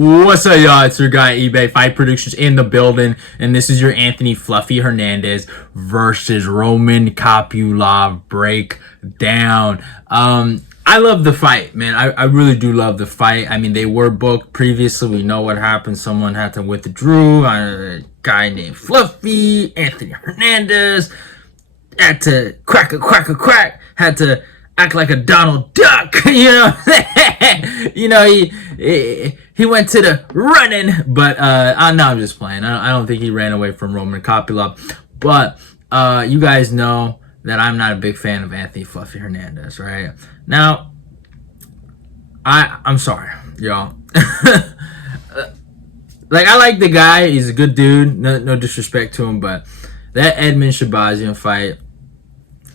What's up, y'all? It's your guy eBay Fight Predictions in the building, and this is your Anthony Fluffy Hernandez versus Roman Kopylov breakdown. I love the fight, man. I really do love the fight. I mean, they were booked previously. We know what happened. Someone had to withdraw. A guy named Fluffy, Anthony Hernandez, had to crack, had to act like a Donald Duck, he went to the running, but no, I'm just playing. I don't think he ran away from Roman Kopylov, but you guys know that I'm not a big fan of Anthony Fluffy Hernandez, right? Now, I'm sorry, y'all. Like, I like the guy. He's a good dude. No disrespect to him, but that Edmund Shabazian fight,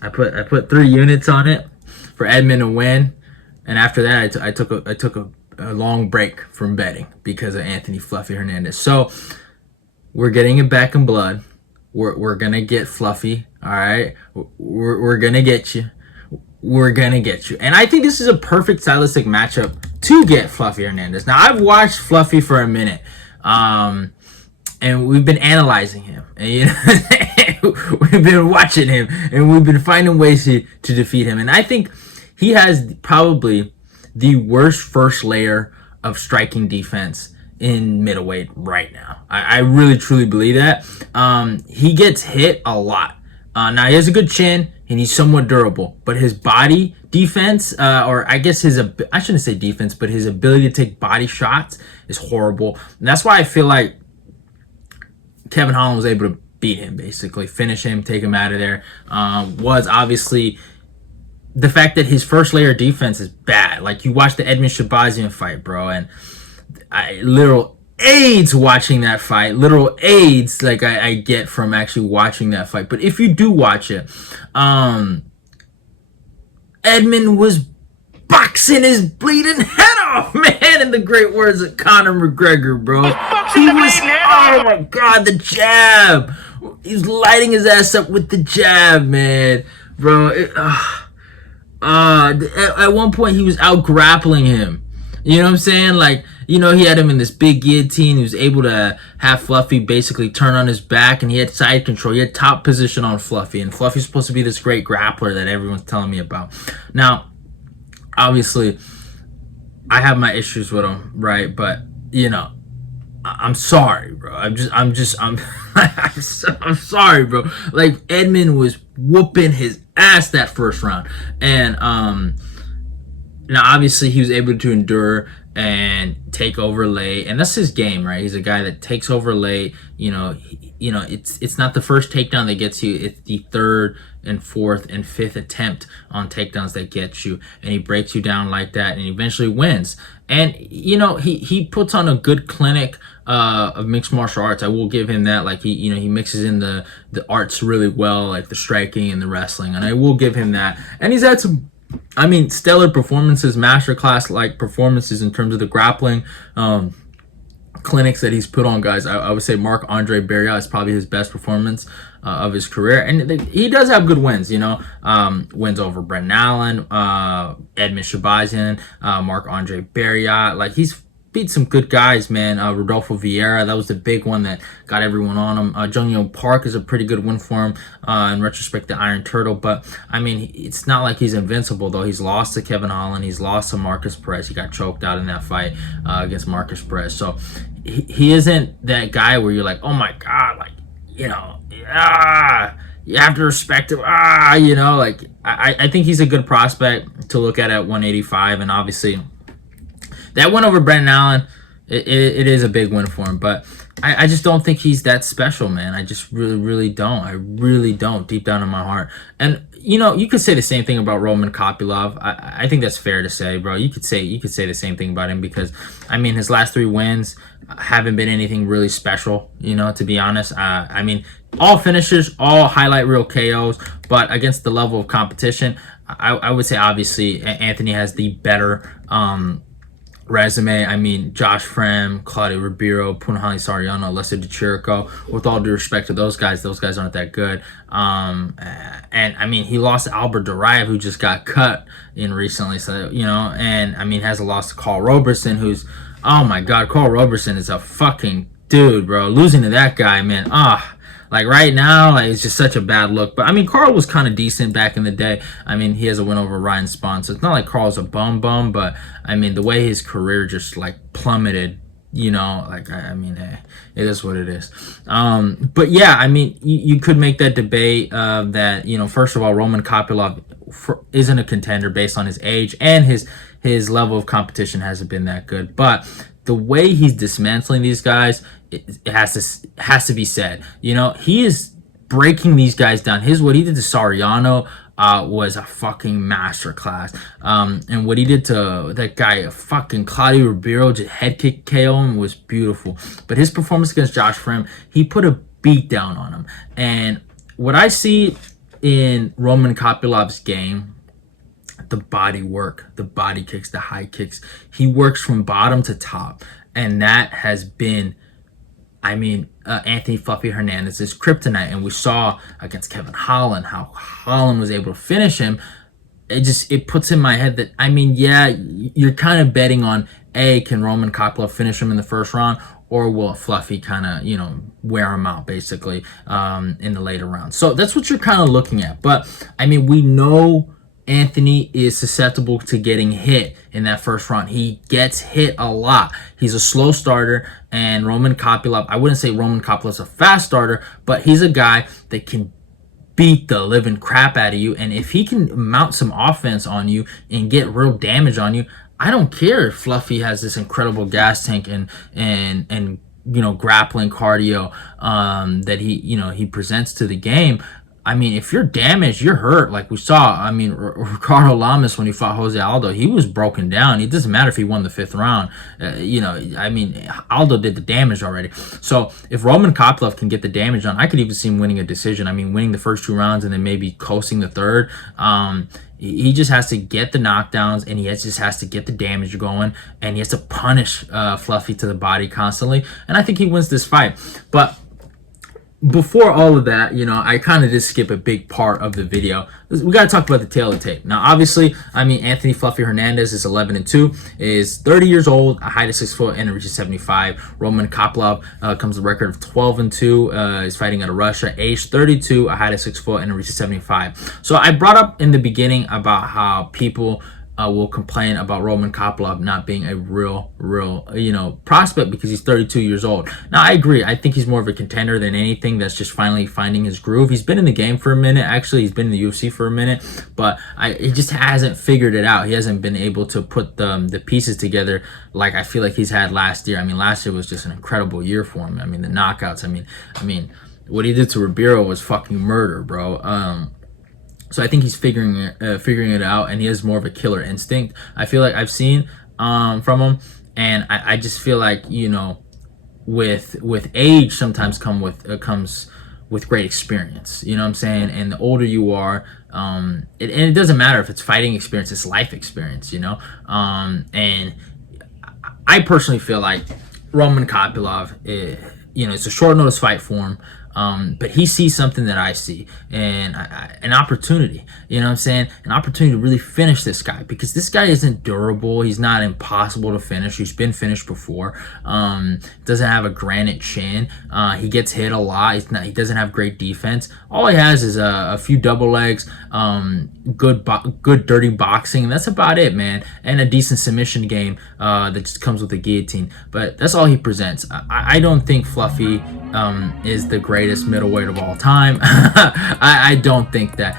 I put 3 units on it for Edmund to win, and after that, I took a long break from betting because of Anthony Fluffy Hernandez. So we're getting it back in blood. We're gonna get Fluffy. All right, we're gonna get you. We're gonna get you. And I think this is a perfect stylistic matchup to get Fluffy Hernandez. Now, I've watched Fluffy for a minute, and we've been analyzing him, and we've been watching him, and we've been finding ways to defeat him. And I think he has probably the worst first layer of striking defense in middleweight right now. I really truly believe that. He gets hit a lot. Now, he has a good chin and he's somewhat durable, but his body defense, or I guess I shouldn't say defense, but his ability to take body shots is horrible. And that's why I feel like Kevin Holland was able to beat him, basically finish him, take him out of there. Was obviously the fact that his first layer defense is bad. Like, you watch the Edmund Shabazian fight, bro, and literal AIDS watching that fight. Literal AIDS, like, I get from actually watching that fight. But if you do watch it, Edmund was boxing his bleeding head off, man, in the great words of Conor McGregor, bro. He was, oh my God, the jab. He's lighting his ass up with the jab, man, bro. At one point, he was out grappling him. You know what I'm saying? Like, he had him in this big guillotine. He was able to have Fluffy basically turn on his back, and he had side control. He had top position on Fluffy, and Fluffy's supposed to be this great grappler that everyone's telling me about. Now, obviously, I have my issues with him, right? But, I'm sorry, bro. I'm sorry, bro. Like, Edmund was whooping his ass that first round, and now obviously he was able to endure and take over late, and that's his game, right? He's a guy that takes over late. It's not the first takedown that gets you; it's the third and fourth and fifth attempt on takedowns that gets you, and he breaks you down like that, and eventually wins. And he puts on a good clinic of mixed martial arts. I will give him that. Like, he mixes in the arts really well, like the striking and the wrestling, and I will give him that. And he's had some, stellar performances, masterclass like performances in terms of the grappling clinics that he's put on guys. I would say Marc-Andre Barriat is probably his best performance of his career, and he does have good wins. Wins over Brendan Allen, Edmund Shabazian, Marc-Andre Barriat. Like, he's beat some good guys, man. Rodolfo Vieira, that was the big one that got everyone on him. Jung Yong Park is a pretty good win for him. In retrospect, the Iron Turtle. But, it's not like he's invincible, though. He's lost to Kevin Holland. He's lost to Marcus Perez. He got choked out in that fight against Marcus Perez. So, he isn't that guy where you're like, oh, my God, like, you have to respect him. I think he's a good prospect to look at 185, and obviously that win over Brendan Allen, it is a big win for him. But I just don't think he's that special, man. I just really don't. I really don't, deep down in my heart. And, you could say the same thing about Roman Kopylov. I think that's fair to say, bro. You could say the same thing about him because, his last 3 wins haven't been anything really special, to be honest. All finishers, all highlight reel KOs, but against the level of competition, I would say obviously Anthony has the better resume. Josh Frem, Claudio Ribeiro, Punahele Soriano, Alessio Di Chirico. With all due respect to those guys aren't that good. And he lost to Albert Duraev, who just got cut in recently. So and has a loss to Carl Roberson, who's Oh my God, Carl Roberson is a fucking dude, bro. Losing to that guy, man. Like right now, like it's just such a bad look. But I mean, Carl was kind of decent back in the day. I mean, he has a win over Ryan Spahn, so it's not like Carl's a bum. But I mean, the way his career just like plummeted, you know, like I mean, it is what it is. But yeah, I mean, you could make that debate that, you know, first of all, Roman Kopylov isn't a contender based on his age, and his level of competition hasn't been that good. But the way he's dismantling these guys, it has to be said. You know, he is breaking these guys down. What he did to Soriano was a fucking masterclass. And what he did to that guy, fucking Claudio Ribeiro, just head kick KO him, was beautiful. But his performance against Josh Frim, he put a beat down on him. And what I see in Roman Kopylov's game, the body work, the body kicks, the high kicks, he works from bottom to top. And that has been, I mean, Anthony Fluffy Hernandez's kryptonite. And we saw against Kevin Holland how Holland was able to finish him. It puts in my head that, I mean, yeah, you're kind of betting on, can Roman Kopylov finish him in the first round, or will Fluffy kind of, you know, wear him out basically in the later rounds. So that's what you're kind of looking at. But I mean, we know Anthony is susceptible to getting hit in that first round. He gets hit a lot. He's a slow starter, and Roman Kopylov, I wouldn't say Roman Kopylov's a fast starter, but he's a guy that can beat the living crap out of you. And if he can mount some offense on you and get real damage on you, I don't care if Fluffy has this incredible gas tank and you know, grappling cardio that he presents to the game. I mean, if you're damaged, you're hurt. Like we saw, I mean, Ricardo Lamas, when he fought Jose Aldo, he was broken down. It doesn't matter if he won the 5th round. You know, I mean, Aldo did the damage already. So if Roman Kopylov can get the damage on, I could even see him winning a decision. I mean, winning the first 2 rounds and then maybe coasting the 3rd. He just has to get the knockdowns, and he just has to get the damage going, and he has to punish Fluffy to the body constantly. And I think he wins this fight. But before all of that, you know, I kind of did skip a big part of the video. We got to talk about the tail of the tape. Now, obviously, I mean, Anthony Fluffy Hernandez is 11-2, is 30 years old, a height of 6 foot, and reaches 75. Roman Kopylov comes with a record of 12-2, is fighting out of Russia, age 32, a height of 6 foot, and reaches 75. So I brought up in the beginning about how people will complain about Roman Kopylov not being a real, you know, prospect because he's 32 years old. Now, I agree. I think he's more of a contender than anything that's just finally finding his groove. He's been in the game for a minute. Actually, he's been in the UFC for a minute, but he just hasn't figured it out. He hasn't been able to put the pieces together like I feel like he's had last year. I mean, last year was just an incredible year for him. I mean, the knockouts. I mean, what he did to Ribeiro was fucking murder, bro. So I think he's figuring it out, and he has more of a killer instinct. I feel like I've seen from him, and I just feel like, you know, with age sometimes comes with great experience. You know what I'm saying? And the older you are, and it doesn't matter if it's fighting experience, it's life experience. You know, and I personally feel like Roman Kopylov, you know, it's a short notice fight for him. But he sees something that I see, and an opportunity, you know what I'm saying? An opportunity to really finish this guy, because this guy isn't durable. He's not impossible to finish. He's been finished before. Doesn't have a granite chin. He gets hit a lot. He doesn't have great defense. All he has is a few double legs, good dirty boxing, and that's about it, man. And a decent submission game that just comes with a guillotine. But that's all he presents. I don't think Fluffy is the greatest middleweight of all time. I don't think that.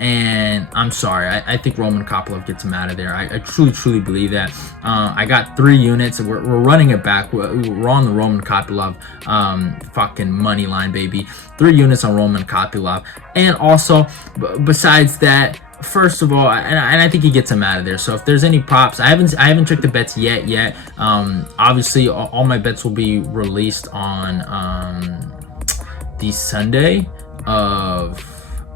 And I'm sorry. I think Roman Kopylov gets him out of there. I truly believe that. I got 3 units. We're running it back. We're on the Roman Kopylov fucking money line, baby. 3 units on Roman Kopylov. And also, besides that, first of all, and I think he gets him out of there. So if there's any props, I haven't checked the bets yet. Obviously, all my bets will be released on the Sunday of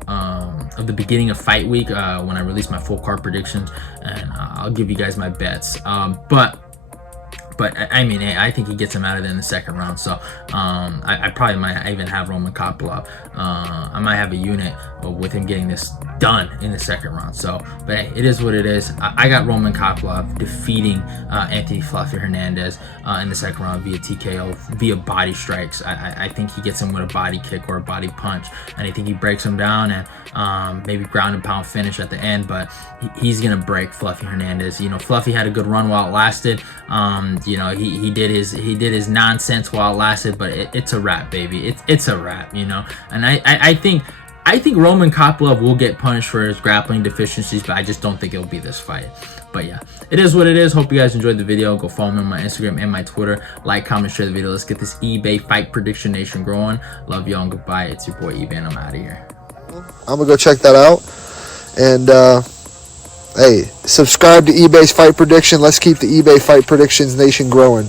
the beginning of fight week when I release my full card predictions, and I'll give you guys my bets. But But I mean, I think he gets him out of there in the second round. So I probably might even have Roman Kopylov. I might have a unit with him getting this done in the second round. So, but hey, it is what it is. I got Roman Kopylov defeating Anthony Fluffy Hernandez in the second round via TKO, via body strikes. I think he gets him with a body kick or a body punch, and I think he breaks him down and maybe ground and pound finish at the end. But he's gonna break Fluffy Hernandez. You know, Fluffy had a good run while it lasted. You know, he did his nonsense while it lasted, but it's a wrap, baby. It's a wrap, you know. And I think Roman Kopylov will get punished for his grappling deficiencies, but I just don't think it'll be this fight. But yeah, it is what it is. Hope you guys enjoyed the video. Go follow me on my Instagram and my Twitter. Like, comment, share the video. Let's get this eBay Fight Prediction Nation growing. Love y'all and goodbye. It's your boy eBay, and I'm out of here. I'm gonna go check that out. And hey, subscribe to eBay's Fight Prediction. Let's keep the eBay Fight Predictions Nation growing.